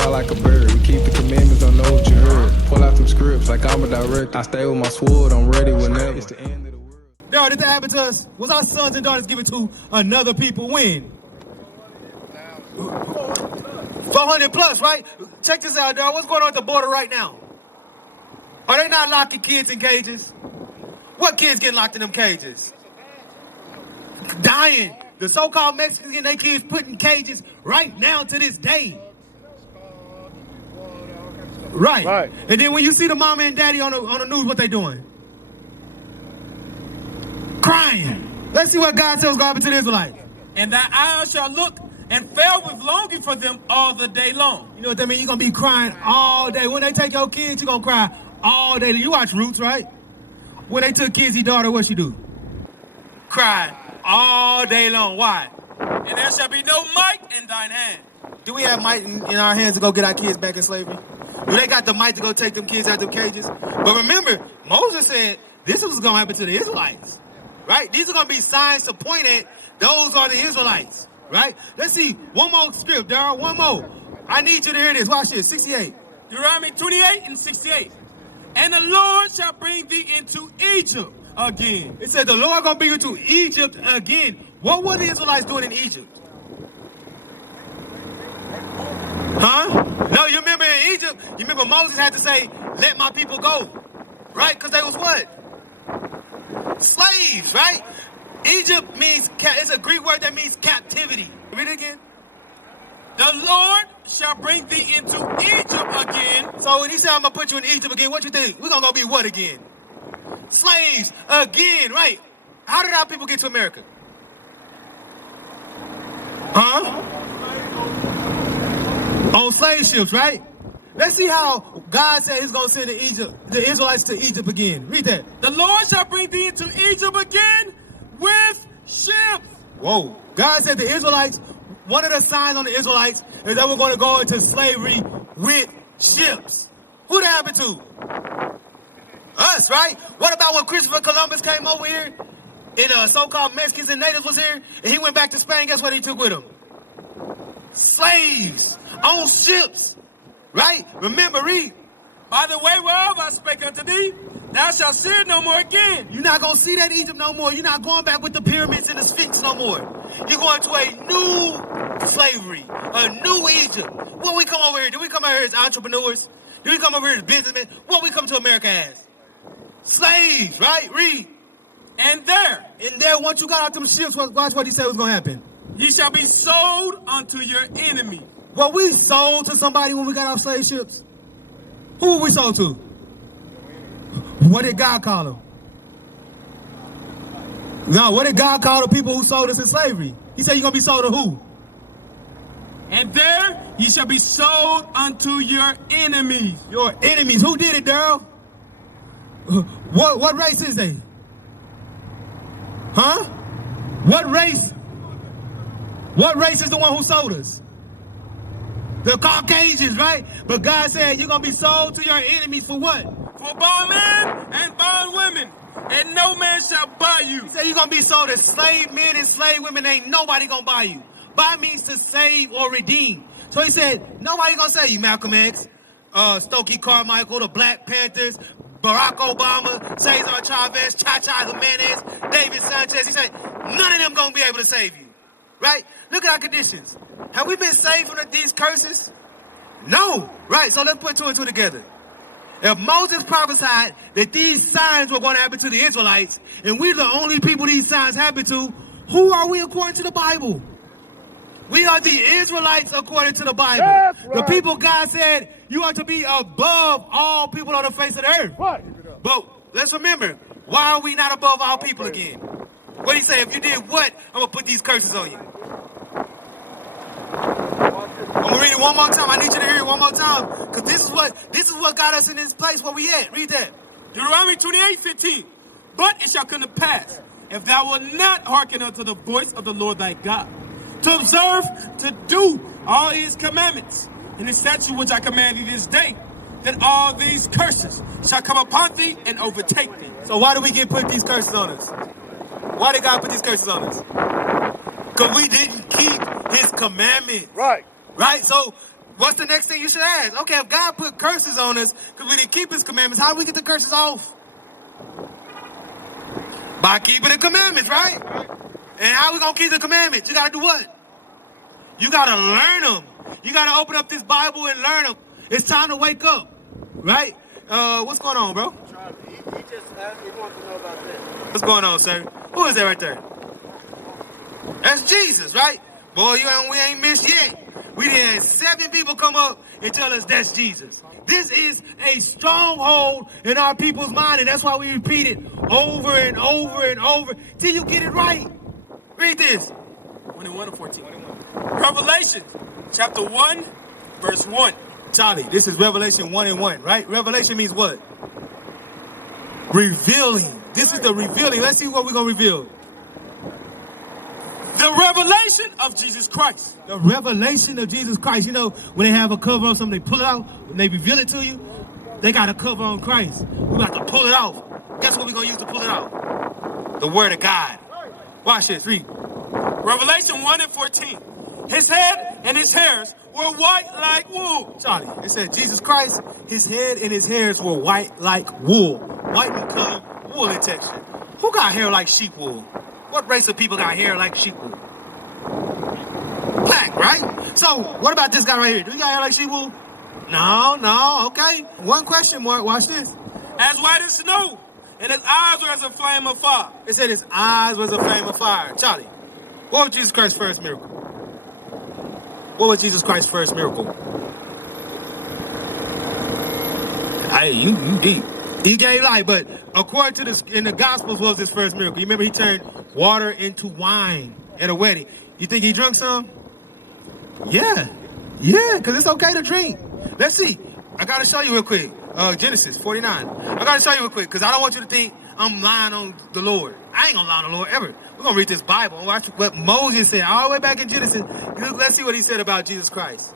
fly like a bird. We keep the commandments, don't know what you heard. Pull out them scripts like I'm a director. I stay with my sword, I'm ready whenever. It's the end of the world. Daryl, did that happen to us? Was our sons and daughters given to another people when? 400 plus, right? Check this out, Daryl. What's going on at the border right now? Are they not locking kids in cages? What kids getting locked in them cages? Dying. The so-called Mexicans getting their kids put in cages right now to this day. Right. And then when you see the mama and daddy on the news, what they doing? Crying. Let's see what God tells God to the Israelites. And thy eyes shall look and fail with longing for them all the day long. You know what that means? You're going to be crying all day. When they take your kids, you're going to cry all day. You watch Roots, right? When they took Kizzy's daughter, what she do? Cry all day long. Why? And there shall be no might in thine hand. Do we have might in our hands to go get our kids back in slavery? Do they got the might to go take them kids out of them cages? But remember, Moses said this is what's going to happen to the Israelites, right? These are going to be signs to point at. Those are the Israelites, right? Let's see. One more script, Daryl. One more. I need you to hear this. Watch this. 68. Deuteronomy 28 and 68. And the Lord shall bring thee into Egypt again. It said the Lord going to bring you to Egypt again. What were the Israelites doing in Egypt? Huh? No, you remember in Egypt, you remember Moses had to say, let my people go, right? Because they was what? Slaves, right? Egypt means, it's a Greek word that means captivity. Read it again. The Lord shall bring thee into Egypt again. So when he said, I'm going to put you in Egypt again, what you think? We're going to go be what again? Slaves again, right? How did our people get to America? Huh? On slave ships, right? Let's see how God said he's going to send the Israelites to Egypt again. Read that. The Lord shall bring thee into Egypt again with ships. Whoa. God said the Israelites, one of the signs on the Israelites is that we're going to go into slavery with ships. Who that happened to? Us, right? What about when Christopher Columbus came over here and so-called Mexicans and natives was here and he went back to Spain? Guess what he took with him? Slaves on ships, right? Remember, read. By the way whereof I spake unto thee, thou shalt see it no more again. You're not going to see that Egypt no more. You're not going back with the pyramids and the Sphinx no more. You're going to a new slavery, a new Egypt. When we come over here, do we come over here as entrepreneurs? Do we come over here as businessmen? What we come to America as? Slaves, right? Read. And there, once you got out them ships, watch what he said was going to happen. Ye shall be sold unto your enemy. Well, we sold to somebody when we got off slave ships. Who were we sold to? What did God call them? No, what did God call the people who sold us in slavery? He said you're going to be sold to who? And there ye shall be sold unto your enemies. Your enemies. Who did it, Daryl? What race is they? Huh? What race? What race is the one who sold us? The Caucasians, right? But God said you're going to be sold to your enemies for what? For bondmen and bondwomen, and no man shall buy you. He said you're going to be sold as slave men and slave women. Ain't nobody going to buy you. Buy means to save or redeem. So he said, nobody going to save you, Malcolm X, Stokely Carmichael, the Black Panthers, Barack Obama, Cesar Chavez, Cha-Cha Jimenez, David Sanchez. He said, none of them going to be able to save you. Right? Look at our conditions. Have we been saved from these curses? No. Right, so let's put two and two together. If Moses prophesied that these signs were going to happen to the Israelites, and we're the only people these signs happen to, who are we according to the Bible? We are the Israelites according to the Bible. Right. The people God said, you are to be above all people on the face of the earth. Right. But let's remember, why are we not above all people again? What did he say? If you did what, I'm going to put these curses on you. I'm going to read it one more time. I need you to hear it one more time. Because this is what got us in this place where we at. Read that. Deuteronomy 28:15. But it shall come to pass, if thou wilt not hearken unto the voice of the Lord thy God, to observe, to do all his commandments, and his statute which I command thee this day, that all these curses shall come upon thee and overtake thee. So why do we get put these curses on us? Why did God put these curses on us? Because we didn't keep his commandments. Right. Right? So What's the next thing you should ask? Okay, if God put curses on us because we didn't keep his commandments, how do we get the curses off? By keeping the commandments, right? And how we going to keep the commandments? You got to do what? You got to learn them. You got to open up this Bible and learn them. It's time to wake up, right? What's going on, bro? He wants to know about that. What's going on, sir? Who is that right there? That's Jesus, right? Boy, we ain't missed yet. We done had 7 people come up and tell us that's Jesus. This is a stronghold in our people's mind, and that's why we repeat it over and over and over till you get it right. Read this. 21 and 14. Revelation, chapter 1, verse 1. Charlie, this is Revelation 1 and 1, right? Revelation means what? Revealing. This is the revealing. Let's see what we're going to reveal. The revelation of Jesus Christ. The revelation of Jesus Christ. You know, when they have a cover on something, they pull it out, when they reveal it to you, they got a cover on Christ. We're about to pull it off. Guess what we're going to use to pull it out? The word of God. Watch this, read. Revelation 1 and 14. His head and his hairs were white like wool. Charlie, it said Jesus Christ, his head and his hairs were white like wool. White in color, wool in texture. Who got hair like sheep wool? What race of people got hair like sheep wool? Black, right? So, what about this guy right here? Do he got hair like sheep wool? No, okay. One question mark, watch this. As white as snow, and his eyes were as a flame of fire. It said his eyes was a flame of fire. Charlie, what was Jesus Christ's first miracle? What was Jesus Christ's first miracle? Hey, you deep. He gave life, but according to this, in the Gospels, what was his first miracle? You remember he turned water into wine at a wedding. You think he drunk some? Yeah, because it's okay to drink. Let's see. I got to show you real quick. Genesis 49. I got to show you real quick because I don't want you to think I'm lying on the Lord. I ain't going to lie on the Lord ever. We're going to read this Bible and watch what Moses said all the way back in Genesis. Let's see what he said about Jesus Christ.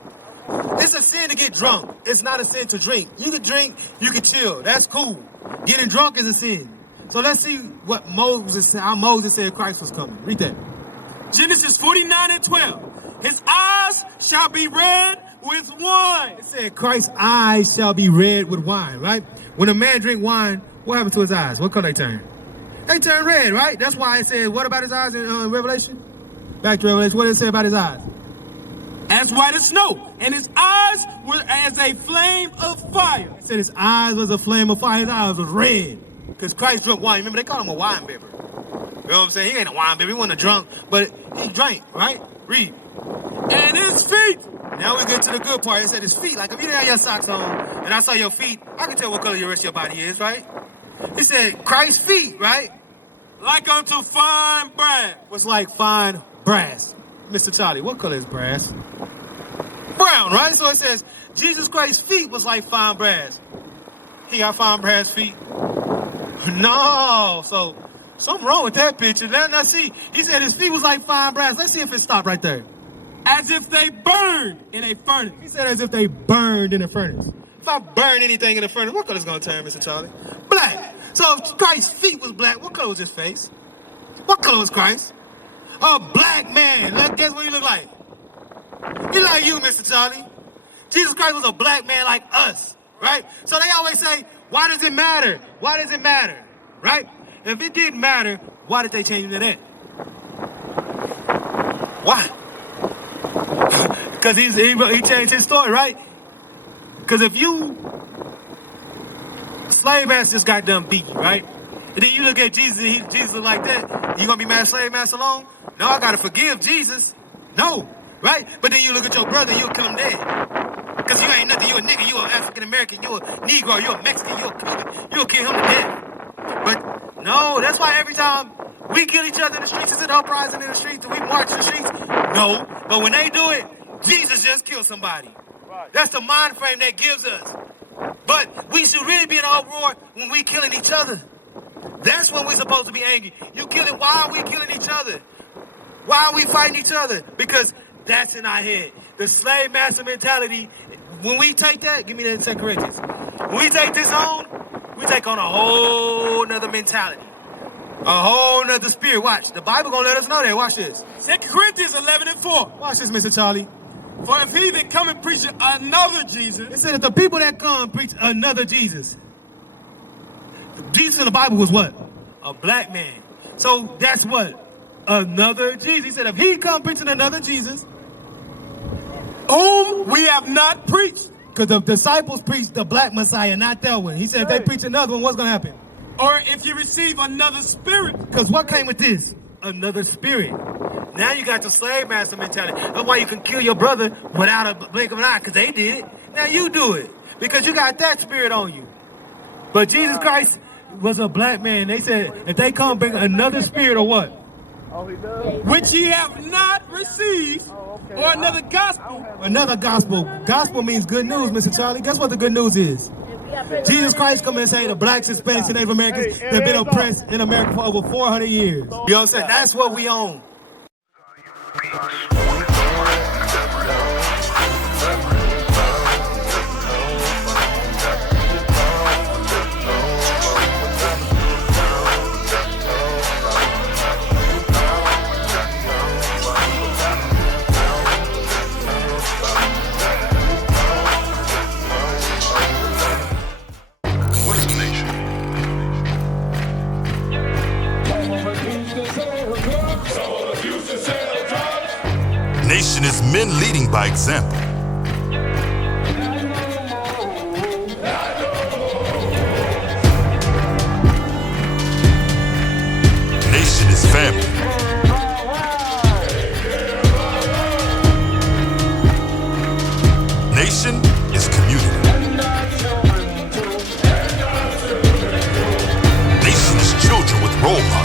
It's a sin to get drunk. It's not a sin to drink. You can drink, you can chill. That's cool. Getting drunk is a sin. So let's see what Moses said, how Moses said Christ was coming. Read that. Genesis 49 and 12. His eyes shall be red with wine. It said Christ's eyes shall be red with wine, right? When a man drink wine, what happens to his eyes? What color they turn? They turn red, right? That's why it said, what about his eyes in Revelation? Back to Revelation. What did it say about his eyes? As white as snow, and his eyes were as a flame of fire. It said his eyes was a flame of fire. His eyes was red. Because Christ drank wine. Remember, they call him a wine bibber. You know what I'm saying? He ain't a wine bibber. He wasn't a drunk, but he drank, right? Read. And his feet. Now we get to the good part. It said his feet. Like if you didn't have your socks on, and I saw your feet, I can tell what color your rest of your body is, right? It said Christ's feet, right? Like unto fine brass. What's like fine brass? Mr. Charlie, what color is brass? Brown, right? So it says Jesus Christ's feet was like fine brass. He got fine brass feet? No. So something wrong with that picture. Now see, he said his feet was like fine brass. Let's see if it stopped right there. As if they burned in a furnace. He said as if they burned in a furnace. If I burn anything in the furnace, what color is going to turn, Mr. Charlie? Black. So if Christ's feet was black, what color was his face? What color was Christ? A black man. Guess what he looked like? He like you, Mr. Charlie. Jesus Christ was a black man like us, right? So they always say, why does it matter? Why does it matter, right? If it didn't matter, why did they change him to that? Why? Because he changed his story, right? Because if you, slave master just got done beating you, right? And then you look at Jesus and Jesus look like that, you gonna be mad at slave master alone? No, I gotta forgive Jesus. No, right? But then you look at your brother, you'll kill him dead. Because you ain't nothing, you a nigga, you an African American, you a Negro, you a Mexican, you a Cuban, you'll kill him to death. But no, that's why every time we kill each other in the streets, is it uprising in the streets, do we march in the streets? No, but when they do it, Jesus just killed somebody. That's the mind frame that gives us. But we should really be in an uproar when we killing each other. That's when we're supposed to be angry. You killing, why are we killing each other? Why are we fighting each other? Because that's in our head. The slave master mentality, when we take that, give me that in 2 Corinthians. When we take this on, we take on a whole nother mentality. A whole nother spirit. Watch, the Bible gonna let us know that. Watch this. 2 Corinthians 11 and 4. Watch this, Mr. Charlie. For if he that come and preach another Jesus, It said if the people that come preach another Jesus. Jesus in the Bible was what? A black man. So that's what? Another Jesus. He said if he come preaching another Jesus. whom we have not preached, Because the disciples preached the black Messiah, not that one. He said if they preach another one, what's going to happen? or if you receive another spirit. Because what came with this? Another spirit. Now you got the slave master mentality. That's why you can kill your brother without a blink of an eye, because they did it. Now you do it, because you got that spirit on you. But Jesus Christ was a black man. They said if they come bring another spirit or what? Oh, he does? Which ye have not received, or another gospel. Another gospel. Gospel means good news, Mr. Charlie. Guess what the good news is? Jesus Christ come and say the blacks, Hispanics, and Native Americans have been oppressed in America for over 400 years. You know what I'm saying? That's what we own. Nation is men leading by example. Nation is family. Nation is community. Nation is children with role models.